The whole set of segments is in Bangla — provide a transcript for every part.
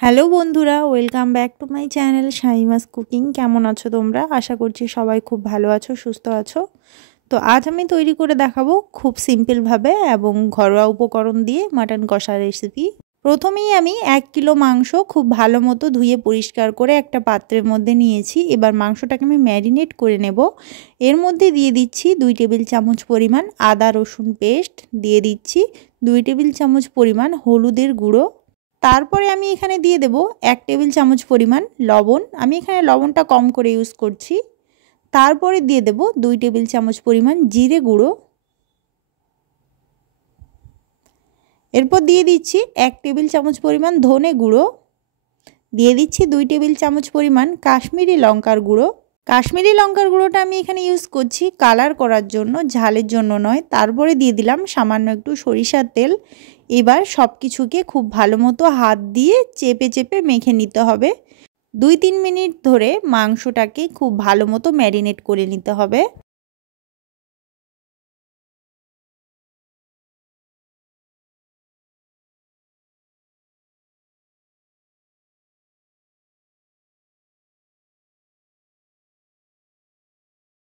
হ্যালো বন্ধুরা, welcome back to my channel Shaima's cooking. কেমন আছো তোমরা? আশা করছি সবাই খুব ভালো আছো, সুস্থ আছো। তো আজ আমি তৈরি করে দেখাবো খুব সিম্পলভাবে এবং ঘরোয়া উপকরণ দিয়ে মাটন কষা রেসিপি। প্রথমেই আমি 1 কিলো মাংস খুব ভালো মতো ধুয়ে পরিষ্কার করে একটা পাত্রের মধ্যে নিয়েছি। এবার মাংসটাকে আমি ম্যারিনেট করে নেব। এর মধ্যে দিয়ে দিচ্ছি 2 টেবিল চামচ পরিমাণ আদা রসুন পেস্ট, দিয়ে দিচ্ছি 2 টেবিল চামচ পরিমাণ হলুদের গুঁড়ো। তারপরে আমি এখানে দিয়ে দেব 1 টেবিল চামচ পরিমাণ লবণ। আমি এখানে লবণটা কম করে ইউজ করছি। তারপরে দিয়ে দেব 2 টেবিল চামচ পরিমাণ জিরে গুঁড়ো। এরপর দিয়ে দিচ্ছি 1 টেবিল চামচ পরিমাণ ধনে গুঁড়ো। দিয়ে দিচ্ছি 2 টেবিল চামচ পরিমাণ কাশ্মীরি লঙ্কার গুঁড়ো। কাশ্মীরি লঙ্কার গুঁড়োটা আমি এখানে ইউজ করছি কালার করার জন্য, ঝালের জন্য নয়। তারপরে দিয়ে দিলাম সামান্য একটু সরিষার তেল। এবার সব কিছুকে খুব ভালো মতো হাত দিয়ে চেপে চেপে মেখে নিতে হবে। 2-3 মিনিট ধরে মাংসটাকে খুব ভালো মতো ম্যারিনেট করে নিতে হবে।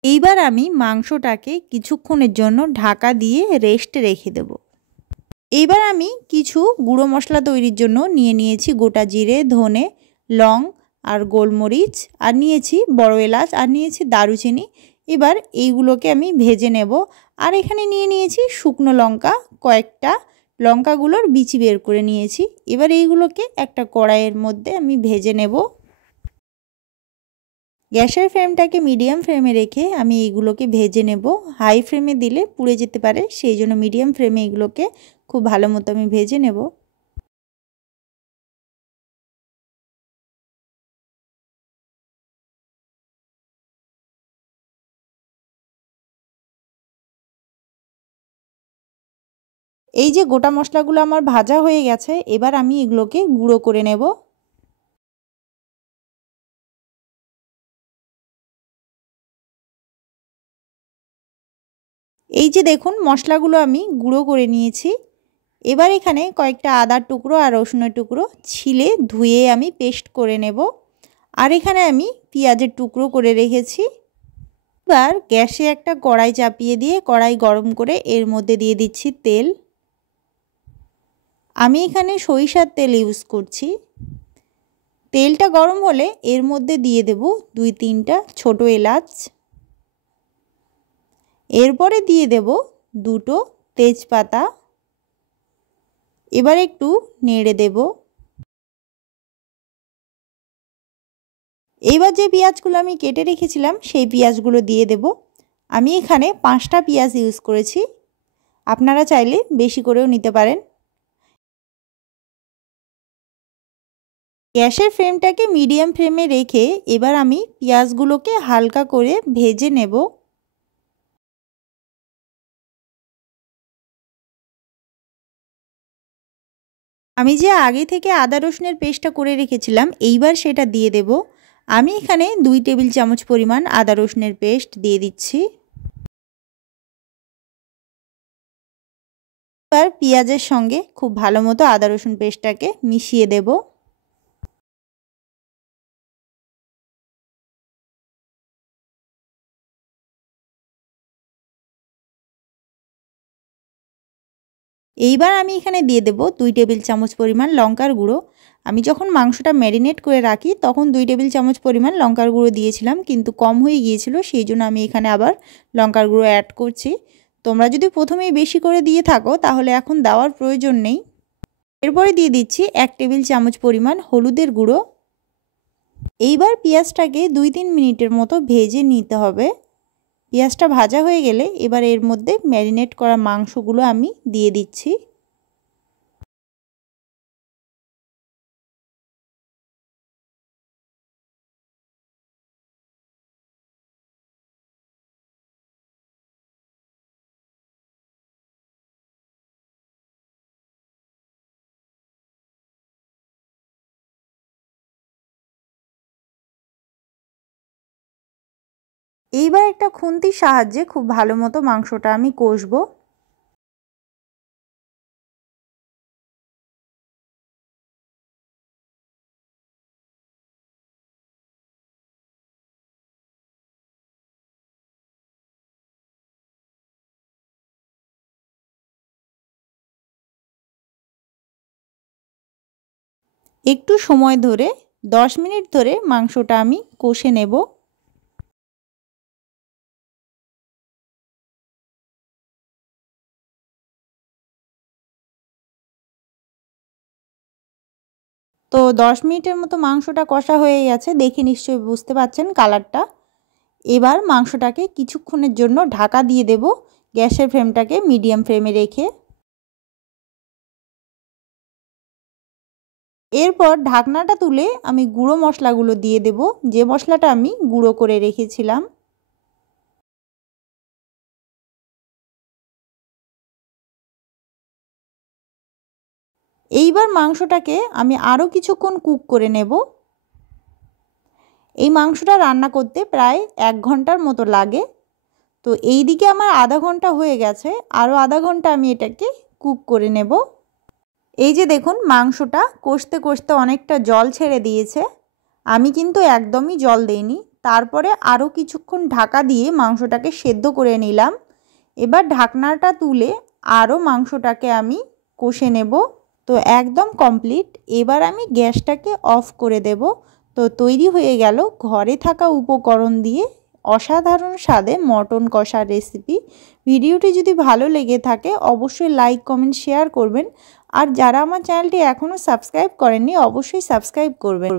এইবার আমি মাংসটাকে কিছুক্ষণের জন্য ঢাকা দিয়ে রেস্টে রেখে দেব। এইবার আমি কিছু গুঁড়ো মশলা তৈরির জন্য নিয়েছি গোটা জিরে, ধনে, লং আর গোলমরিচ, আর নিয়েছি বড় এলাচ, আর নিয়েছি দারুচিনি। এবার এইগুলোকে আমি ভেজে নেব। আর এখানে নিয়েছি শুকনো লঙ্কা কয়েকটা, লঙ্কাগুলোর বিচি বের করে নিয়েছি। এবার এইগুলোকে একটা কড়াইয়ের মধ্যে আমি ভেজে নেব। গ্যাসের ফ্লেমটাকে মিডিয়াম ফ্লেমে রেখে আমি এইগুলোকে ভেজে নেব। হাই ফ্লেমে দিলে পুড়ে যেতে পারে, সেই জন্য মিডিয়াম ফ্লেমে এগুলোকে খুব ভালো মতো আমি ভেজে নেব। এই যে গোটা মশলাগুলো আমার ভাজা হয়ে গেছে, এবার আমি এগুলোকে গুঁড়ো করে নেব। এই যে দেখুন মশলাগুলো আমি গুঁড়ো করে নিয়েছি। এবার এখানে কয়েকটা আদার টুকরো আর রসুনের টুকরো ছিলে ধুয়ে আমি পেস্ট করে নেব। আর এখানে আমি পেঁয়াজের টুকরো করে রেখেছি। এবার গ্যাসে একটা কড়াই চাপিয়ে দিয়ে কড়াই গরম করে এর মধ্যে দিয়ে দিচ্ছি তেল। আমি এখানে সরিষার তেল ইউজ করছি। তেলটা গরম হলে এর মধ্যে দিয়ে দেব 2-3টা ছোট এলাচ। এরপরে দিয়ে দেব 2টো তেজপাতা। এবার একটু নেড়ে দেব। এইবার যে পেঁয়াজগুলো আমি কেটে রেখেছিলাম সেই পেঁয়াজগুলো দিয়ে দেব। আমি এখানে 5টা পেঁয়াজ ইউজ করেছি, আপনারা চাইলে বেশি করেও নিতে পারেন। গ্যাসের ফ্লেমটাকে মিডিয়াম ফ্লেমে রেখে এবার আমি পেঁয়াজগুলোকে হালকা করে ভেজে নেব। আমি যে আগে থেকে আদা রসুনের পেস্টটা করে রেখেছিলাম এইবার সেটা দিয়ে দেব। আমি এখানে 2 টেবিল চামচ পরিমাণ আদা রসুনের পেস্ট দিয়ে দিচ্ছি। এবার পেঁয়াজের সঙ্গে খুব ভালো মতো আদা রসুন পেস্টটাকে মিশিয়ে দেব। এইবার আমি এখানে দিয়ে দেব 2 টেবিল চামচ পরিমাণ লঙ্কার গুঁড়ো। আমি যখন মাংসটা ম্যারিনেট করে রাখি তখন 2 টেবিল চামচ পরিমাণ লঙ্কার গুঁড়ো দিয়েছিলাম, কিন্তু কম হয়ে গিয়েছিল, সেই জন্য আমি এখানে আবার লঙ্কার গুঁড়ো অ্যাড করছি। তোমরা যদি প্রথমেই বেশি করে দিয়ে থাকো তাহলে এখন দেওয়ার প্রয়োজন নেই। এরপরে দিয়ে দিচ্ছি 1 টেবিল চামচ পরিমাণ হলুদের গুঁড়ো। এইবার পেঁয়াজটাকে 2-3 মিনিটের মতো ভেজে নিতে হবে। পেঁয়াজটা ভাজা হয়ে গেলে এবার এর মধ্যে ম্যারিনেট করা মাংসগুলো আমি দিয়ে দিচ্ছি। এইবার একটা খুন্তির সাহায্যে খুব ভালো মতো মাংসটা আমি কষবো। একটু সময় ধরে 10 মিনিট ধরে মাংসটা আমি কষে নেব। তো 10 মিনিটের মতো মাংসটা কষা হয়ে গেছে, দেখে নিশ্চয়ই বুঝতে পারছেন কালারটা। এবার মাংসটাকে কিছুক্ষণের জন্য ঢাকা দিয়ে দেব, গ্যাসের ফ্লেমটাকে মিডিয়াম ফ্লেমে রেখে। এরপর ঢাকনাটা তুলে আমি গুঁড়ো মশলাগুলো দিয়ে দেব, যে মশলাটা আমি গুঁড়ো করে রেখেছিলাম। এইবার মাংসটাকে আমি আরও কিছুক্ষণ কুক করে নেব। এই মাংসটা রান্না করতে প্রায় 1 ঘন্টার মতো লাগে। তো এই দিকে আমার আধা ঘন্টা হয়ে গেছে, আরও আধা ঘন্টা আমি এটাকে কুক করে নেব। এই যে দেখুন মাংসটা কষতে কষতে অনেকটা জল ছেড়ে দিয়েছে। আমি কিন্তু একদমই জল দেইনি। তারপরে আরও কিছুক্ষণ ঢাকা দিয়ে মাংসটাকে সেদ্ধ করে নিলাম। এবার ঢাকনাটা তুলে আরও মাংসটাকে আমি কষে নেব। তো একদম কমপ্লিট। এবার আমি গ্যাসটাকে অফ করে দেব। তো তৈরি হয়ে গেল ঘরে থাকা উপকরণ দিয়ে অসাধারণ স্বাদে মটন কষার রেসিপি। ভিডিওটি যদি ভালো লেগে থাকে অবশ্যই লাইক কমেন্ট শেয়ার করবেন। আর যারা আমার চ্যানেলটি এখনও সাবস্ক্রাইব করেননি অবশ্যই সাবস্ক্রাইব করবেন।